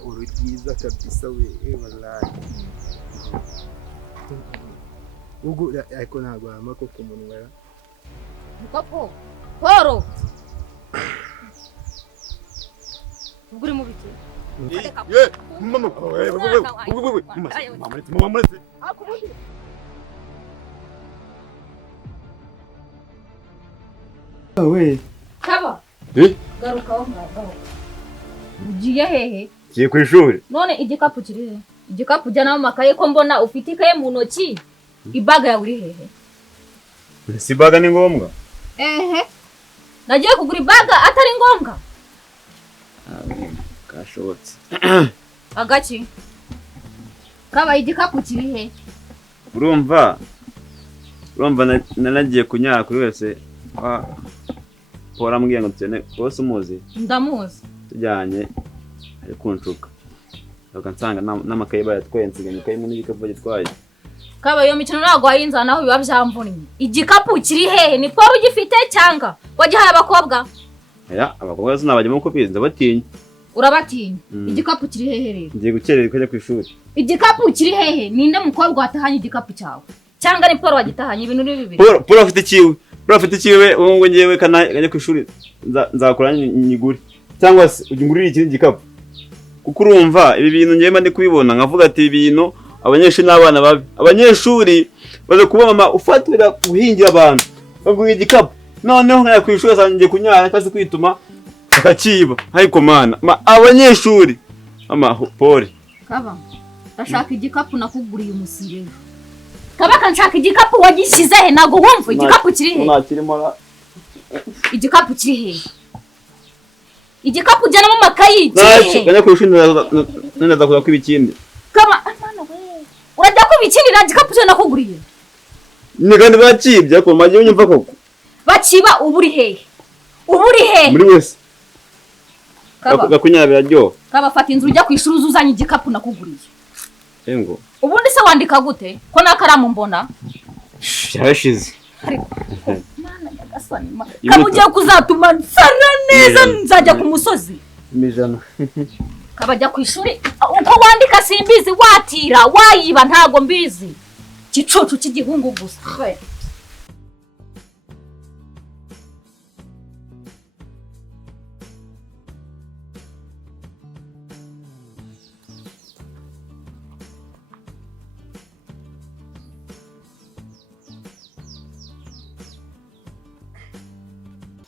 urubyiza kabisa we wallahi ugu ariko ntabwo hamako kumunwa Mukapo Poro Uguri mu biki ye mama mama we Kaba garuka aho ngaho ugiye hehe giye ku ishuri none igikapu kiri he igikapu jana mu makaye ko mbona ufite ikaye mu ntoki ibaga ya uri hehe si baga ni ngombwa nagiye kugura ibaga atari ngombwa kashobotse agaki Kaba igikapu kiri he urumva nanagiye kunyara kuri wese Pora mbwiye ngo tene bose umuzi ndamuzi tujyanye ari kunshuka bakansanga n'amakaye bayatwenze ngikaye mu n'igikapu gitwaye Kaba iyo mikino ntago ayinza naho biba byamvunye igikapu kiri hehe ni Poro ugifite cyanga wagihaye abakobwa abakobwa sinabajyemo ko bizi ndabatinya urabatinya igikapu kiri hehe rero ngiye gukerera kujya ku ishuri igikapu kiri hehe ninde mukobwa watahanye igikapu cyawe cyanga ni Poro wagitahanye ibintu ni bibiri Poro afite ikiwe ngo ngewe kanajya ku ishuri nzakora nyiguri cyangwa se ugingurira ikindi gikapu kuko urumva ibi bintu ngiye mande kubibona nkavuga ati ibintu abanyeshuri n'abana babi abanyeshuri baze kuba mama ufatira guhingira abantu baguha igikapu noneho nkaya ku ishuri asangiye kunyara cyangwa se kwituma akakiba ariko mana abanyeshuri mama Pole Kaba ndashaka igikapu nakuguriye umusire Kaba kanshaka igikapu wagishyize he nago wumva igikapu kiri he nakirimo igikapu kiri he igikapu jana mu makayi kanya ku ishuri nenda kuza kwibikindi Kaba mana we urajya kubikirira igikapu cyo nakuguriye ni kandi bakibye ko maje unyumva koko bakiba uburi hehe muri wese Kaba gakunyabira ryo Kaba fata inzu ujya ku ishuri uzuzanye igikapu nakuguriye Engo ubundi se wandika gute ko nakaramu mbona yarashize mana yagasani Kaba ugiye kuzatuma nsara neza nzajya ku musozi imijana Kaba jya ku ishuri uko wandika simbizi watira wayiba ntago mbizi gicucu cy'igihungu gusa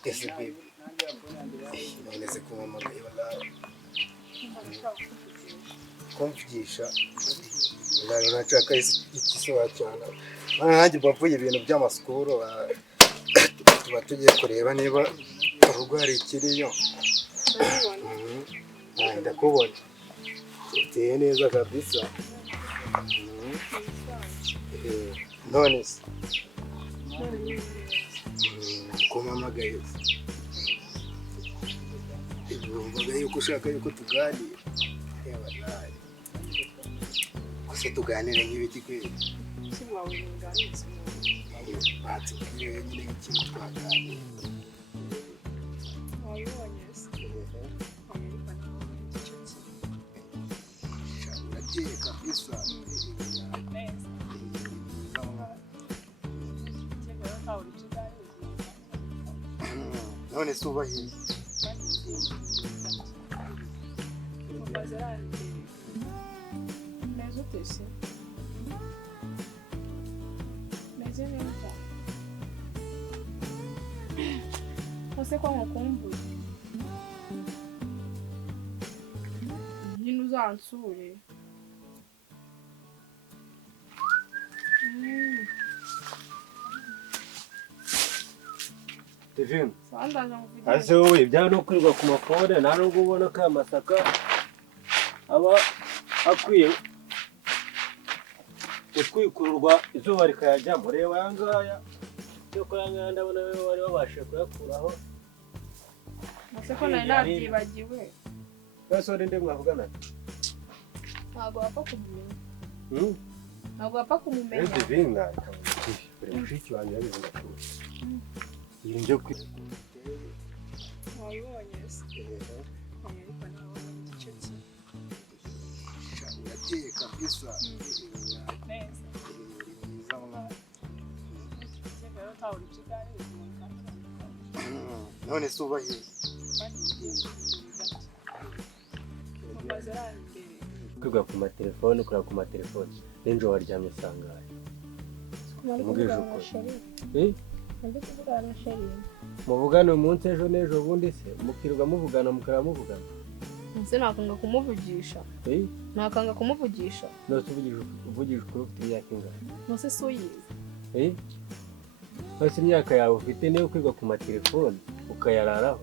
ese baby nonese kumamagaye wallahi kumvugisha wallahi nacaka ikisoba cyane nanjye bavuye ibintu by'amaskuro tuba tugiye kureba niba urugo hari ikiriyo ndakubona uteye neza kabisa none se kumamagaye urumvaga yuko ushaka yuko tuganira wallahi gusa tuganire nk'ibiti kweli batubwiye nyine nk'ikintu twaganira uragiye kabisa none se ubahiye Você como combo? Nyine uzansure. Devin Sandaje mvugira. ase wowe byawe no kwirirwa ku mafone nta nubwo ubona ko amasaka aba akwiye utwikururwa izuba rikayajyamo reba aya ngaya yo ko yangaya ndabona we wari wabashije kuyakuraho Ese ko nari nabyibagiwe. basore nde mwavugana Ntabwo wapfa kumumenya. Ntabwo wapfa kumumenya. Devin ngai buri mushiki wanjye yabivuga ko iyi nje kuri wabibonye se. Ariko nawe igice kimwe. urakeye kabisa. Neza. Mwiza mwana. Rero tawo kigali None se ubaye. Kwiga ku matelefone, kureba ku matelefone. Ninjoro waryamye sangaye. Mubwije ukuri. Muvugana umunsi ejo n'ejo bundi se mukirirwa muvugana mukara. Nse nakanga kumuvugisha. Nakanga kumuvugisha. Nose uvugije kuri ufite imyaka ingana. Nose suyizi. Nose imyaka yawe ufite niyo kwiga ku matelefone ukayararaho.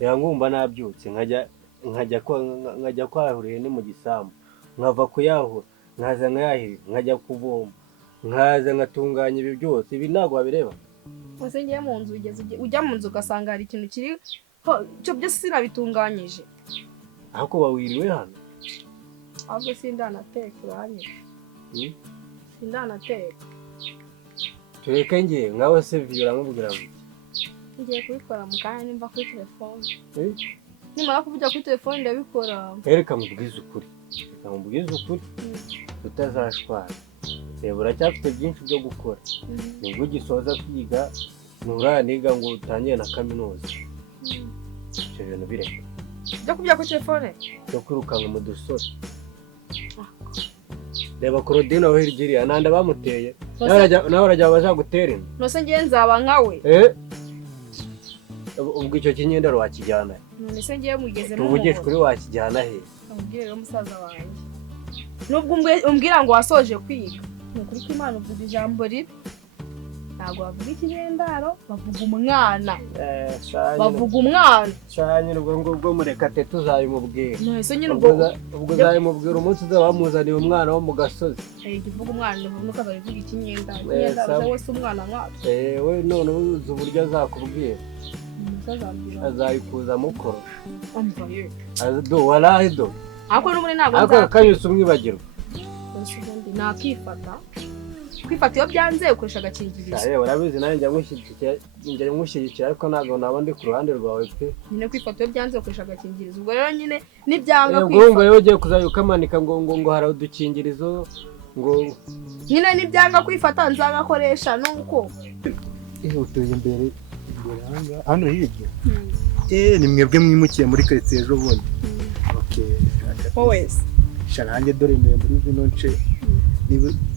Yangumva nabyutse nkajya kwahuriye ni mu gisambu. Nkava kuyahura, nkaza nkayahirira, nkajya kuvoma. Nkaza ngatunganya ibi byose. Ibi ntabwo wabireba. Nose ngiye mu nzu ujya mu nzu ugasanga hari ikintu kiri cyo byose sinabitunganyije. Ahako bawiriwe hano. Ahubwo sindanateka uranyisha. Sindanateka. Tureke ngiye nkawe se viyura nkubwira ngo ngiye kubikora mu kanya nimba kuri telefone. Nimara kuvuga kuri telefone ndabikora. Reka mubwize ukuri. Utazashwara. Reba uracyafite byinshi byo gukora. Nibwo ugisoza kwiga nturaniga ngo utangire na kaminuza. Icyo bintu bireke. Byo kubya kuri telefone? Byo kwirukanka mu dusore. Reba Claudine aho hirya nanda bamuteye. Nawe urajya bazagutera inda. Nose ngiye nzaba nkawe. Ubwo icyo kinyendero wakijyana. None se ngiye mugezemo. Tuvugije kuri wakijyana he? Ambwira umusaza wanjye. Nubwo umbwira ngo wasoje kwiga. Nukuri ko Imana uvuga ijambo ribi. Ntabwo bavuga ikinyendaro, bavuga umwana. Bavuga umwana. Cyane ubwo murekate tuzabimubwira. None nyine ubwo uzabimubwira umunsi uzabamuzaniye umwana wo mu gasozi. Ikivuga umwana nuko babivuga ikinyendaro. Ikinyendaro wese umwana nkatwe. We none uzi uburyo azakubwira. Azayikuza mukorosha. Ambaye. Azo warahido. Ako n'umuri ntabwo nza. Kanyusa umwibagirwa. Nakifata. Kwifata iyo byanze ukoresha agakingirizo. Urabizi nawe njya mushyigikira ariko ntabwo naba ndi ku ruhande rwawe pe. Nyine kwifata iyo byanze ukoresha agakingirizo. Ubwo rero nyine nibyanga kwifata. Ubwo rero ugiye kuzayukamanika ngo hari udukingirizo ngo nyine nibyanga kwifata nzagakoresha nuko. Utuye imbere hano hirya. Ni mwebwe mwimukiye muri quartier ejo bundi. Okay. Always. Sharange dore mbere muri zino nce.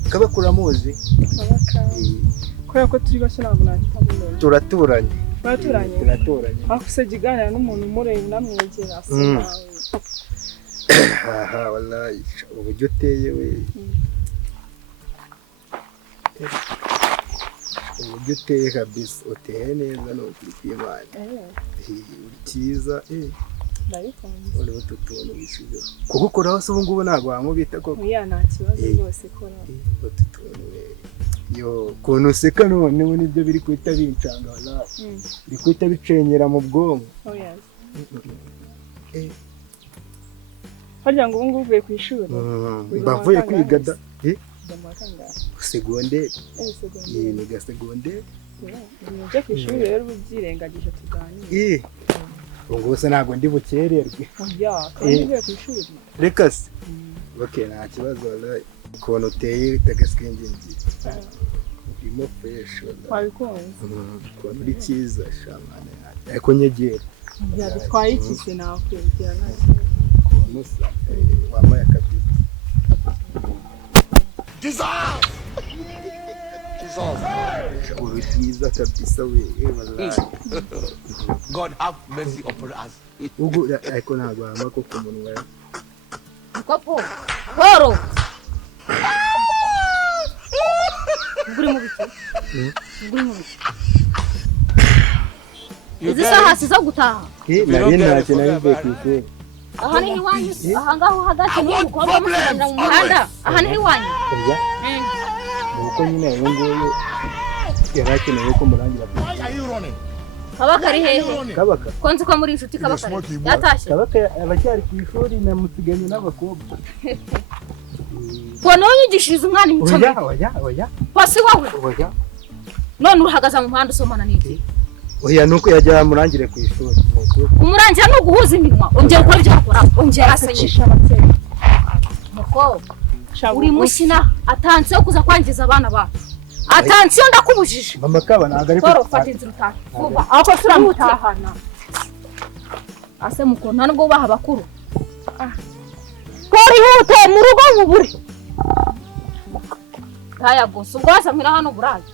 Kabakura muzi. Kubera ko turi bashya ntabwo nahita mubona. Turaturanye. Turaturanye. Akuse giganira n'umuntu umureba namwegera asa. Aha wallahi uburyo uteye we. Uburyo uteye kabisa uteye neza no kuri kwimana. Cyiza ndabikunze. Uri ututuntu bisize. Kugukoraho se ubu ngubu ntabwo wamubita koko. Oya nta kibazo rwose kora. Ututuntu yo kuntu useka none ubu nibyo biri kwita bincanga wallahi. Biri kwita bicenyera mu bwonko. Oya. Harya ngo ubu ngubu uvuye ku ishuri. Bavuye kwiga da. Segonderi. Ni ga segonderi. Ujya ku ishuri rero ubyirengagije tuganire. Ngo se ntabwo ndi bukererwe. Oya, kandi uvuye ku ishuri. Reka se. Okay, nta kibazo wallahi. Ukuntu uteye tagaskenge ngi. Urimo fresh wallahi. Wabikunze. Ukuntu uri cyiza shamane. Ariko nyegera. Byadutwaye iki se nakwegera nacyo. Ukuntu sa wamaya kabisa. Jesus! Uri cyiza kabisa we wallahi. God have mercy upon us. Ugu ariko ntabwo amako ku munwa. Kopo. Horo. Nguri mu biki? Nguri mu biki? Izi saha sizo gutaha. Nari ntacyo nari mvuye ku ishuri. Aha ni iwanyu. Aha ngaho hagati n'umukobwa mugendera mu muhanda. Aha ni iwanyu. Nuko nyine ubu ngubu yarakeneye ko murangira. Kabaka ari hehe? Kabaka. Konzi ko muri inshuti Kabaka. Yatashye. Kabaka abacyari ku ishuri na musiganye n'abakobwa. Bona unyigishiriza umwana imico. Oya. Pasi wawe. Oya. None urahagaza mu muhanda usomana n'iki? oya nuko yajya murangire ku ishuri umurangira no guhuza iminwa ongera ukora ibyo akora ongera asenyisha muko uri mushina atansiyo kuza kwangiza abana ba atansiyo ndakubujije mama kaba ntago ari ko fata inzira utaha vuba aho turamutahana ase muko nta nubwo baha bakuru kori hute mu rugo nkubure haya gusa ubwo wasamira hano buraje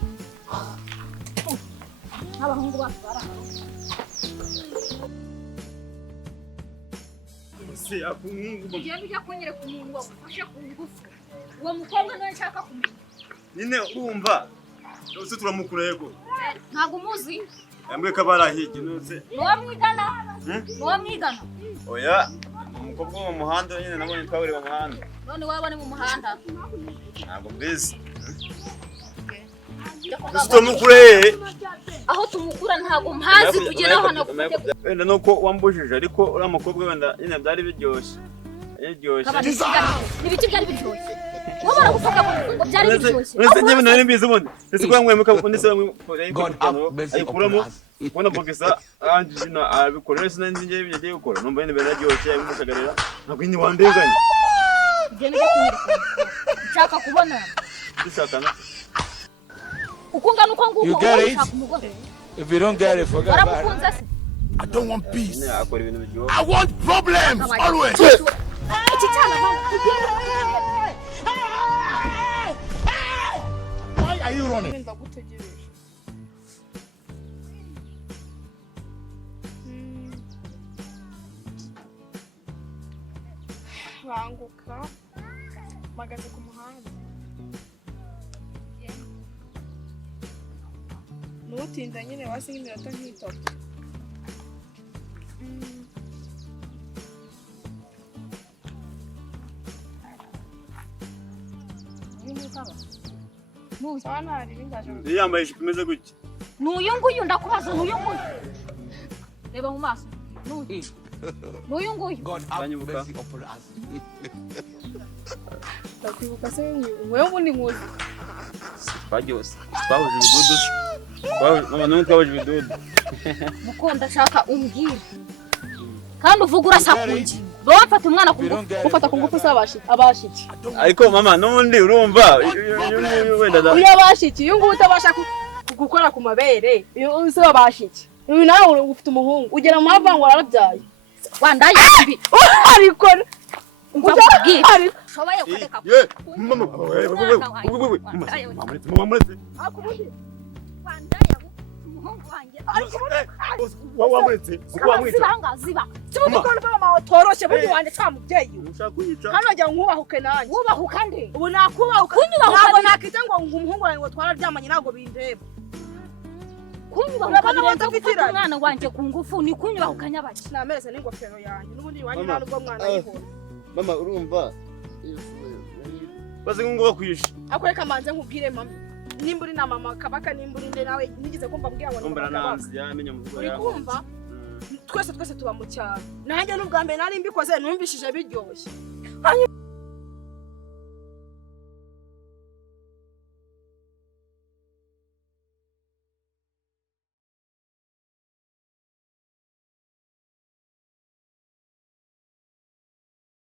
abahungu batwara se akungu igihe bijya kunyereka umuntu wafashe ku ngufu uwo mukobwa niwe nshaka kumenya nyine urumva yose turamukura yego ntago umuzi yambwiye ko barahigi nose nuwo mwigana oya umukobwa wo mu muhanda nyine nabonye twabure mu muhanda none waba ni mu muhanda ntabwo mbizi tutamukure aho tumukura ntago mpazi tugeraho nagufite wenda nuko wambujije ariko uriya mukobwa wenda nyine byari biryoshye n'ibiti byari biryoshye wabara gufaka ngo byari biryoshye nese njye nari mbizi ubundi ese kwa mwemeka undi se ayikuramo ubona bogesa anjina abikora nese nandi njye bigiye gukora numva nyine biraryoshye abimushagarira ntabwo nyine wandenganya njye nje kumurika nshaka kubona dushakana ukungana uko nguko ushaka umugore If you don't get it, forget about it. waramukunze se I don't want peace. akora ibintu biryoshye I want problems always. iki cyana Why are you running? ndagutegereje banguka magaze ku muhanda nutinda nyine wasi nk'iminota nk'itatu sawa ntari bindaje yambaye ijipo imeze gutya n'uyu nguyu ndakubaza n'uyu nguyu reba mu maso n'uyu nguyu God have mercy upon us. ndakwibuka se wewe ubundi nkuzi twahuje ibidudu mama n'umwe twahuje ibidudu mukunda ashaka umbwire kandi uvuga urasa ku ngingo bafata umwana ku ngufu ufata ku ngufu abashiki ariko mama n'ubundi urumva wenda uyu abashiki uyu nguyu utabasha gukora ku mabere uyu se abashiki uyu nawe ufite umuhungu ugera mu havango arabyaye wandaye mbi ariko ngubwire shobaye kureka mama wandaye umuhungu wanjye wamuretse kuko wamwica ziba tumuko mama toroshye bundi wanje cha mubyeyi ushaka kunyica hano jya nkubahuke nanjye wubahuka nde ubu nakubahuka ntabwo nakita ngo umuhungu wanjye ngo twararyamanye ntabwo bindeba kunyubahuka birenze gufata umwana wanjye ku ngufu ni kunyubahuka nyabaki namerese n'ingofero yanjye n'ubundi wanjye nta nubwo mwana yihora mama urumva baze ngo bakwishe akoreka manze nkubwire mama nimba uri na mama kabaka nimba uri nde nawe nigize kumva mbwira ngo mbona nanzi yamenye muvugo uri kumva twese tuba mu cyaro nanjye n'ubwa mbere nari mbikoze numvishije biryoshye